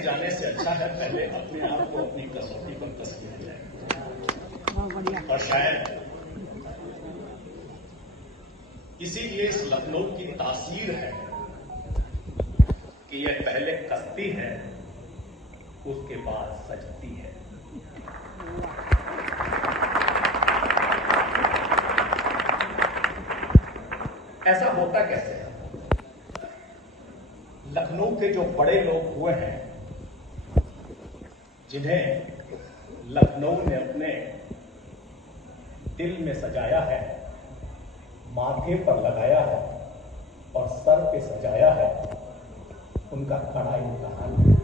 आगे जाने से अच्छा है पहले अपने आप को अपनी कसौटी पर कस लिया जाए। और शायद इसीलिए इस लखनऊ की तासीर है कि यह पहले कसती है, उसके बाद सजती है। ऐसा होता कैसे है? लखनऊ के जो बड़े लोग हुए हैं, जिन्हें लखनऊ ने अपने दिल में सजाया है, माथे पर लगाया है और सर पे सजाया है, उनका कड़ा इम्तिहान है।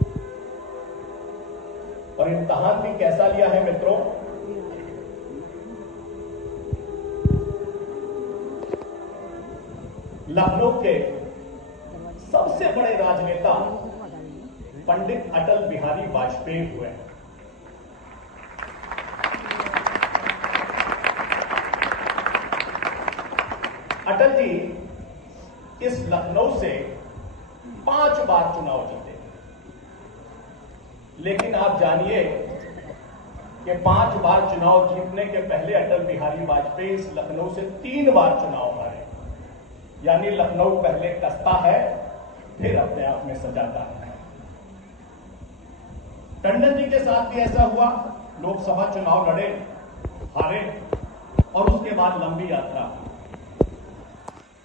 और इम्तिहान भी कैसा लिया है मित्रों? लखनऊ के सबसे बड़े राजनेता पंडित अटल बिहारी वाजपेयी हुए हैं। अटल जी इस लखनऊ से 5 बार चुनाव जीते, लेकिन आप जानिए कि 5 बार चुनाव जीतने के पहले अटल बिहारी वाजपेयी इस लखनऊ से 3 बार चुनाव हारे। यानी लखनऊ पहले कसता है, फिर अपने आप में सजाता है। टंडन जी के साथ भी ऐसा हुआ, लोकसभा चुनाव लड़े, हारे और उसके बाद लंबी यात्रा।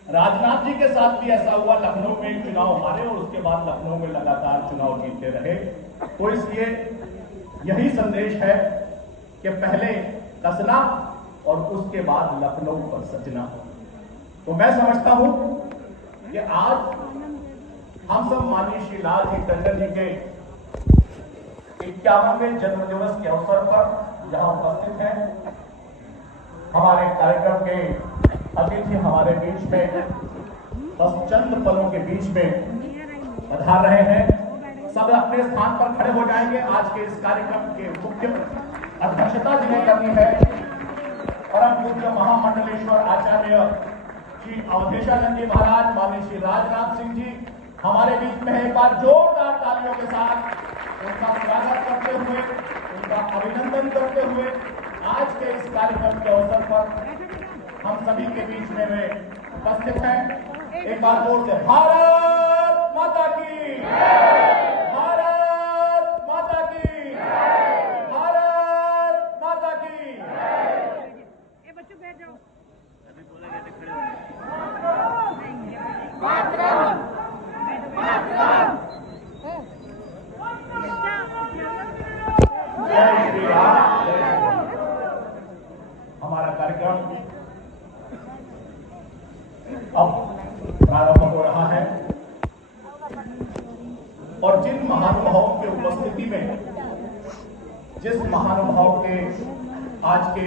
राजनाथ जी के साथ भी ऐसा हुआ, लखनऊ में चुनाव हारे और उसके बाद लखनऊ में लगातार चुनाव जीतते रहे। तो इसलिए यही संदेश है कि पहले कसना और उसके बाद लखनऊ पर सजना। तो मैं समझता हूं कि आज हम सब माननीय श्री लालजी टंडन जी के 51वें जन्मदिवस के अवसर पर यहां उपस्थित हैं। हमारे कार्यक्रम के अतिथि हमारे बीच में बस चंद पलों के बीच में पधार रहे हैं। सब अपने स्थान पर खड़े हो जाएंगे। आज के इस कार्यक्रम के मुख्य अध्यक्षता जिन्हें करनी है परम पूज्य महामंडलेश्वर आचार्य श्री अवधेशानंद जी महाराज, माननीय श्री राजनाथ सिंह जी हमारे बीच में है। एक बार जोरदार तालियों के साथ उनका स्वागत करते हुए, उनका अभिनंदन करते हुए आज के इस कार्यक्रम के अवसर पर हम सभी के बीच में वे उपस्थित हैं। एक बार जोर से भारत माता की, भारत माता की, भारत माता की। बच्चों बैठ जाओ। जय श्री राम। हमारा कार्यक्रम अब प्रारंभ हो रहा है और जिन महानुभावों की उपस्थिति में, जिस महानुभाव के आज के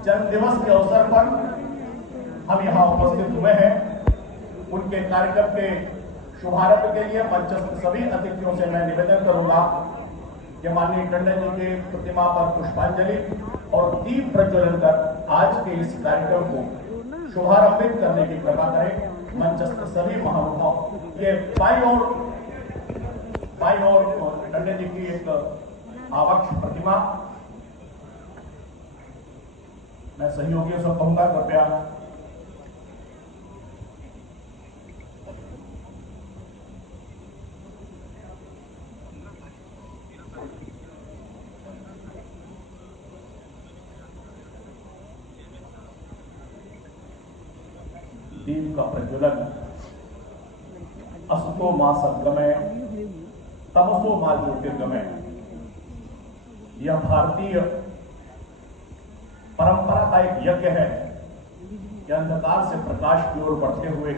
जन्मदिवस के अवसर पर हम यहां उपस्थित हुए हैं, उनके कार्यक्रम के शुभारंभ के लिए मंचस्थ सभी अतिथियों से मैं निवेदन करूंगा कि माननीय टंडन जी की प्रतिमा पर पुष्पांजलि और दीप प्रज्वलन कर आज के इस कार्यक्रम को शुभारंभित करने की कृपा करें। मंचस्थ सभी महानुभाव, ये बाईं ओर टंडन जी की एक आवक्ष प्रतिमा, मैं सहयोगियों से कहूंगा कृपया दीप का प्रज्वलन। असतो मां सद्गमय तमसो मां ज्योतिर्गमय, यह भारतीय परंपरा का एक यज्ञ है कि अंधकार से प्रकाश की ओर बढ़ते हुए,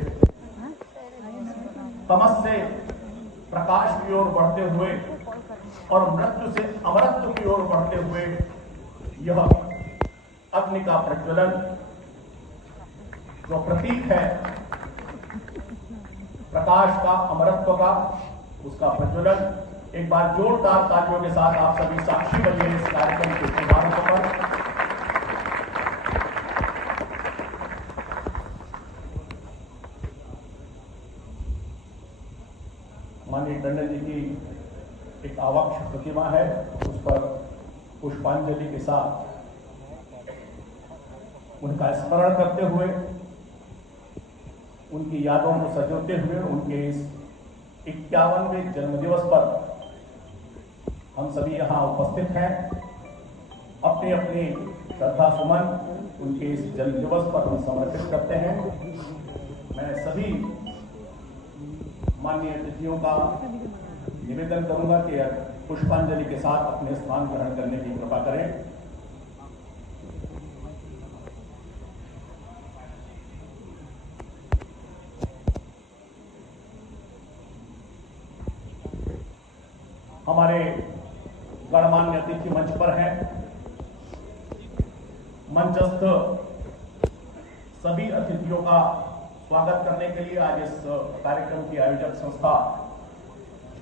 तमस से प्रकाश की ओर बढ़ते हुए और मृत्यु से अमरत्व की ओर बढ़ते हुए यह अग्नि का प्रज्वलन जो प्रतीक है प्रकाश का, अमरत्व का, उसका प्रज्वलन। एक बार जोरदार तालियों के साथ आप सभी साक्षी बनिए इस कार्यक्रम के शुभारंभ पर। माननीय लालजी टंडन जी की एक आवक्ष प्रतिमा है, उस पर पुष्पांजलि के साथ उनका स्मरण करते हुए, उनकी यादों को सजोते हुए, उनके इस 51वें जन्मदिवस पर हम सभी यहाँ उपस्थित हैं। अपनी अपनी श्रद्धा सुमन उनके इस जन्मदिवस पर हम समर्पित करते हैं। मैं सभी माननीय अतिथियों का निवेदन करूंगा कि पुष्पांजलि के साथ अपने स्थान ग्रहण करने की कृपा करें। हमारे गणमान्य अतिथि मंच पर हैं। मंचस्थ सभी अतिथियों का स्वागत करने के लिए आज इस कार्यक्रम की आयोजक संस्था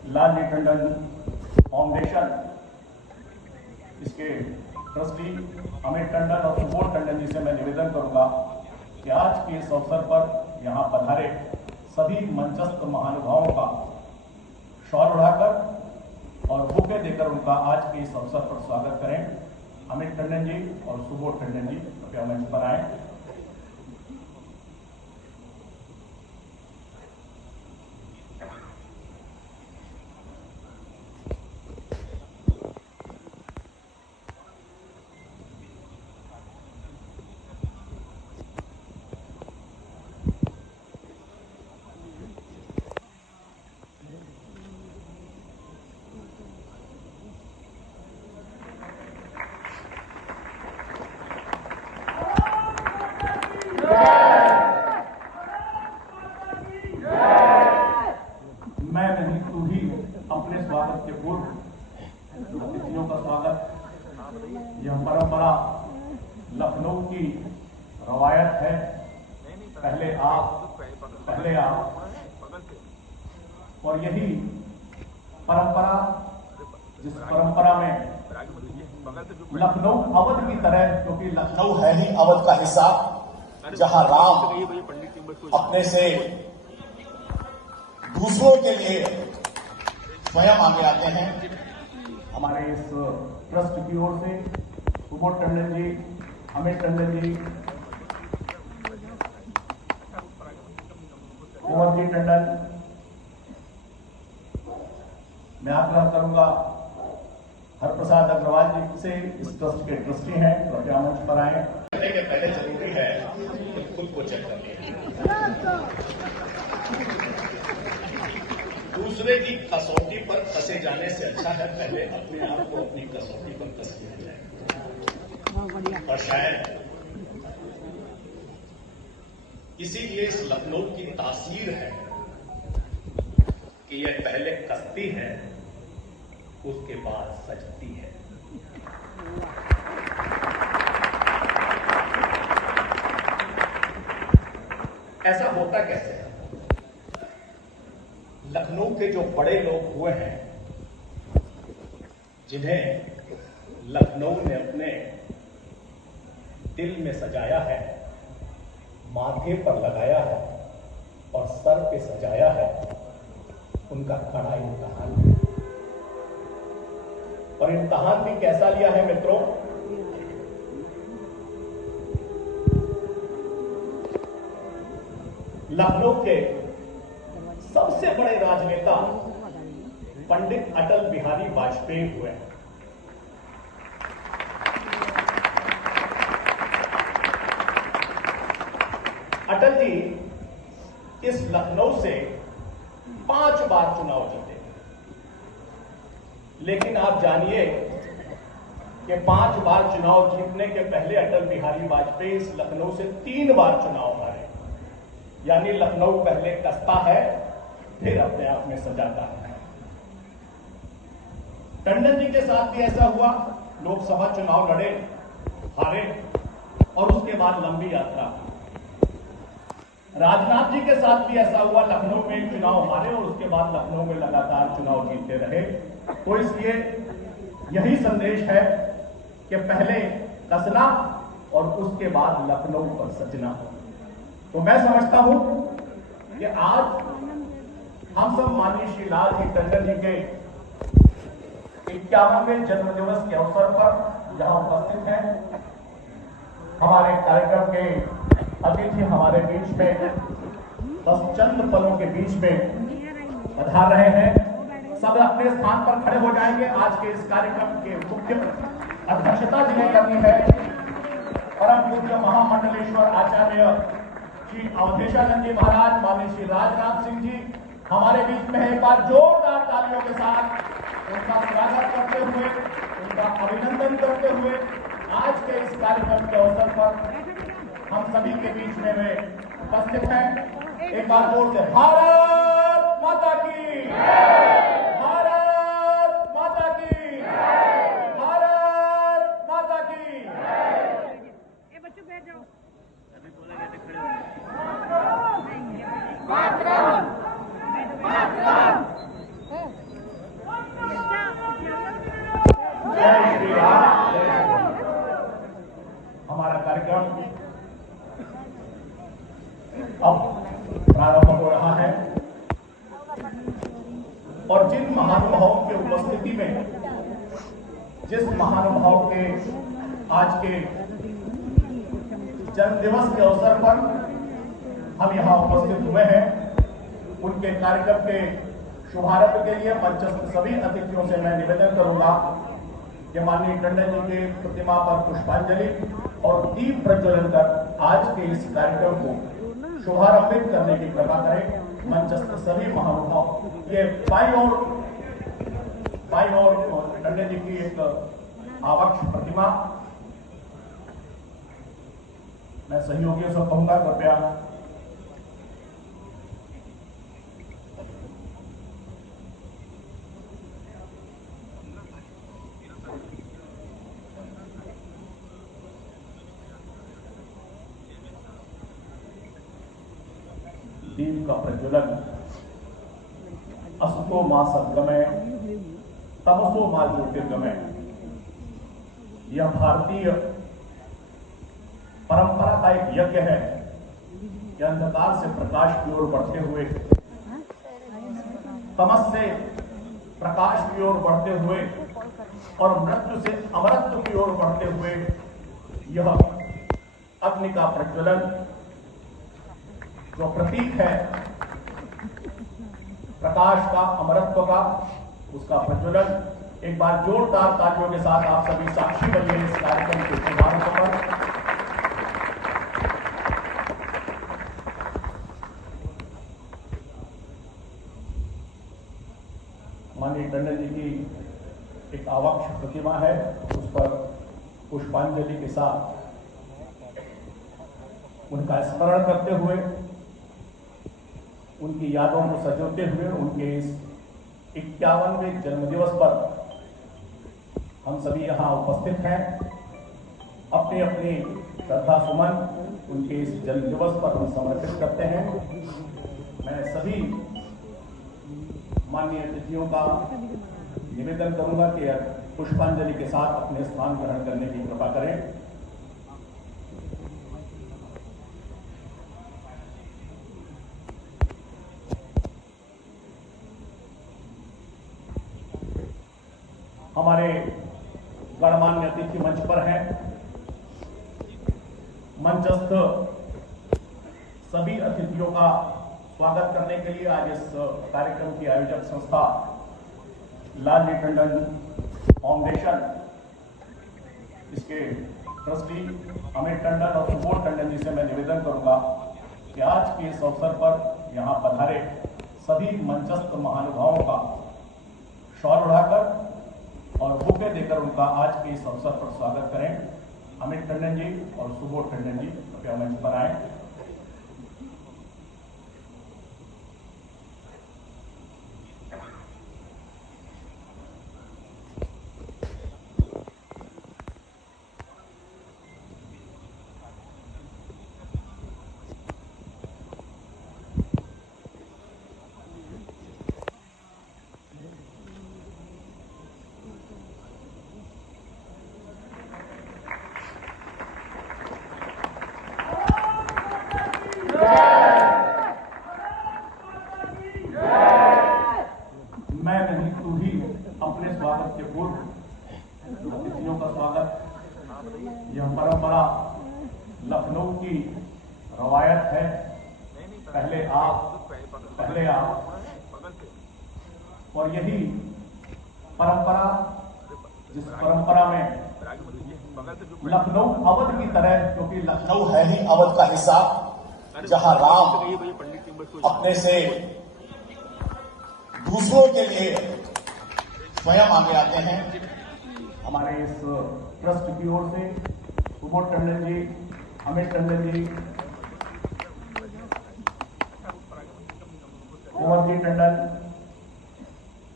लालजी टंडन फाउंडेशन, इसके ट्रस्टी अमित टंडन और सुबोध टंडन जी से मैं निवेदन करूंगा कि आज के इस अवसर पर यहां पधारे सभी मंचस्थ महानुभावों का शॉल उड़ाकर और बुके देकर उनका आज के इस अवसर पर स्वागत करें। अमित टंडन जी और सुबोध टंडन जी कृपया मंच पर आए। मैं नहीं तू ही अपने स्वागत के पूर्व अतिथियों का स्वागत। यह परंपरा लखनऊ की रवायत है, पहले आप, और यही परंपरा, जिस परंपरा में लखनऊ अवध की तरह, क्योंकि लखनऊ है ही अवध का हिस्सा, जहां राम अपने से दूसरों के लिए स्वयं आगे आते हैं। हमारे इस ट्रस्ट की ओर से सुबोध टंडन जी, अमित टंडन जी, कुंवर जी टंडन, मैं आग्रह करूंगा हरप्रसाद अग्रवाल जी से, इस ट्रस्ट के ट्रस्टी हैं, कृपया मंच पर आए। पहले जरूरी है कि खुद को चेक करें। दूसरे की कसौटी पर कसे जाने से अच्छा है पहले अपने आप को अपनी कसौटी पर कस लिया जाए। और शायद इसीलिए इस लखनऊ की तासीर है कि यह पहले कसती है, उसके बाद सजती है। ऐसा होता कैसे है? लखनऊ के जो बड़े लोग हुए हैं, जिन्हें लखनऊ ने अपने दिल में सजाया है, माथे पर लगाया है और सर पे सजाया है, उनका कड़ा इम्तिहान है। और इम्तिहान भी कैसा लिया है मित्रों? लखनऊ के सबसे बड़े राजनेता पंडित अटल बिहारी वाजपेयी हुए। अटल जी इस लखनऊ से 5 बार चुनाव जीते, लेकिन आप जानिए कि 5 बार चुनाव जीतने के पहले अटल बिहारी वाजपेयी इस लखनऊ से 3 बार चुनाव हारे। यानी लखनऊ पहले कसता है, फिर अपने आप में सजाता है। टंडन जी के साथ भी ऐसा हुआ, लोकसभा चुनाव लड़े, हारे और उसके बाद लंबी यात्रा। राजनाथ जी के साथ भी ऐसा हुआ, लखनऊ में चुनाव हारे और उसके बाद लखनऊ में लगातार चुनाव जीतते रहे। तो इसलिए यही संदेश है कि पहले कसना और उसके बाद लखनऊ पर सजना। तो मैं समझता हूं कि आज हम सब माननीय श्री लालजी टंडन जी के 51वें जन्म दिवस के अवसर पर यहाँ उपस्थित हैं। हमारे कार्यक्रम के अतिथि हमारे बीच में बस चंद पलों के बीच में पधार रहे हैं। सब अपने स्थान पर खड़े हो जाएंगे। आज के इस कार्यक्रम के मुख्य अध्यक्षता जिन्हें करनी है परम पूज्य महामंडलेश्वर आचार्य श्री अवधेशानंद जी महाराज, माननीय श्री राजनाथ सिंह जी हमारे बीच में है। एक बार जोरदार तालियों के साथ उनका स्वागत करते हुए, उनका अभिनंदन करते हुए आज के इस कार्यक्रम के अवसर पर हम सभी के बीच में वे उपस्थित हैं। एक बार जोर से भारत माता की, भारत माता की, भारत माता की। ये बच्चों बैठ जाओ। जय श्री राम, जय श्री राम। हमारा कार्यक्रम अब प्रारंभ हो रहा है और जिन महानुभावों की उपस्थिति में, जिस महानुभाव के आज के जन्म दिवस के अवसर पर हम यहाँ उपस्थित हुए हैं, उनके कार्यक्रम के शुभारंभ के लिए मंचस्थ सभी अतिथियों से मैं निवेदन करूंगा कि माननीय टंडन जी के प्रतिमा पर पुष्पांजलि और दीप प्रज्वलन कर आज के इस कार्यक्रम को शुभारंभित करने की कृपा करें। मंचस्थ सभी महानुभाव, ये बाईं ओर टंडन जी की एक आवक्ष प्रतिमा, मैं सहयोगियों से कहूंगा कृपया दीप का प्रज्वलन। असतो मां सद्गमय तमसो मां ज्योतिर्गमय, यह भारतीय परंपरा का एक यज्ञ है कि अंधकार से प्रकाश की ओर बढ़ते हुए, तमस से प्रकाश की ओर बढ़ते हुए और मृत्यु से अमरत्व की ओर बढ़ते हुए यह अग्नि का प्रज्वलन जो प्रतीक है प्रकाश का, अमरत्व का, उसका प्रज्वलन। एक बार जोरदार तालियों के साथ आप सभी साक्षी बनिए इस कार्यक्रम के शुभारंभ पर। माननीय टंडन जी की एक आवक्ष प्रतिमा है, उस पर पुष्पांजलि के साथ उनका स्मरण करते हुए, उनकी यादों को सजोते हुए, उनके इस 51वें जन्मदिवस पर हम सभी यहाँ उपस्थित हैं। अपनी अपनी श्रद्धा सुमन उनके इस जन्मदिवस पर हम समर्पित करते हैं। मैं सभी माननीय अतिथियों का निवेदन करूंगा कि पुष्पांजलि के साथ अपने स्थान ग्रहण करने की कृपा करें। हमारे गणमान्य अतिथि मंच पर हैं। मंचस्थ सभी अतिथियों का स्वागत करने के लिए आज इस कार्यक्रम की आयोजक संस्था लालजी टंडन फाउंडेशन, इसके ट्रस्टी अमित टंडन और सुबोध टंडन जी से मैं निवेदन करूंगा कि आज के इस अवसर पर यहाँ पधारे सभी मंचस्थ महानुभावों का शॉल उड़ाकर और बुके देकर उनका आज के इस अवसर पर स्वागत करें। अमित टंडन जी और सुबोध टंडन जी कृपया मंच पर आए। जय परंपरा लखनऊ की रवायत है, पहले आप और यही परंपरा, जिस परंपरा में लखनऊ अवध की तरह, क्योंकि लखनऊ है ही अवध का हिस्सा, जहां राम अपने से दूसरों के लिए स्वयं आगे आते हैं। हमारे इस ट्रस्ट की ओर से सुबोध टंडन जी, अमित टंडन जी, कुंवर जी टंडन।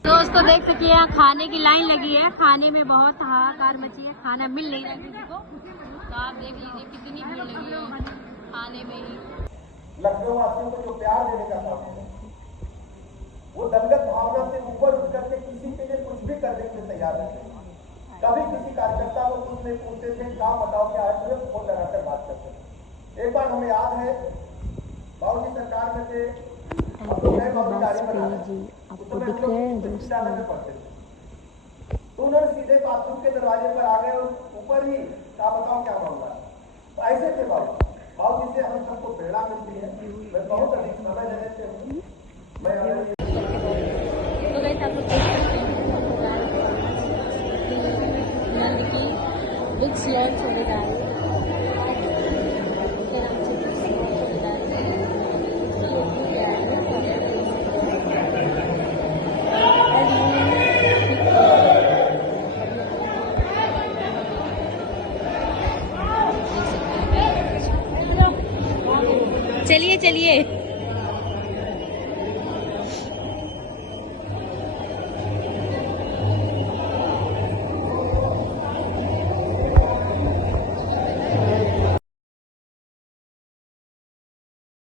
दोस्तों देख सकते हैं खाने की लाइन लगी है, खाने में बहुत हाहाकार मची है, खाना मिल नहीं रहा किसी को, तो आप देख लीजिए कितनी भीड़ लगी है खाने में ही। लखनऊ वासियों को जो प्यार देने का काम है, वो दलगत भावना से ऊपर उठ करके किसी के लिए कुछ भी करने के लिए तैयार रहते हैं। कभी किसी कार्यकर्ता को कुछ नहीं पूछते थे, काम बताओ क्या है, तुरंत फोन लगाकर बात करते थे। एक बार हमें याद है, बाबू जी सरकार में थे, हम लोग नए अधिकारी बना में पढ़ते थे, तो उन्होंने सीधे बाथरूम के दरवाजे पर आ गए और ऊपर ही क्या बताओ क्या मामला। तो ऐसे थे बाबू जी से हम सबको प्रेरणा मिलती है। मैं बहुत अधिक समय देने से मैं तो वैसे आप लोग देख सकते हैं नंद की बुक्स लॉन्च होने जा रही है। चलिए चलिए।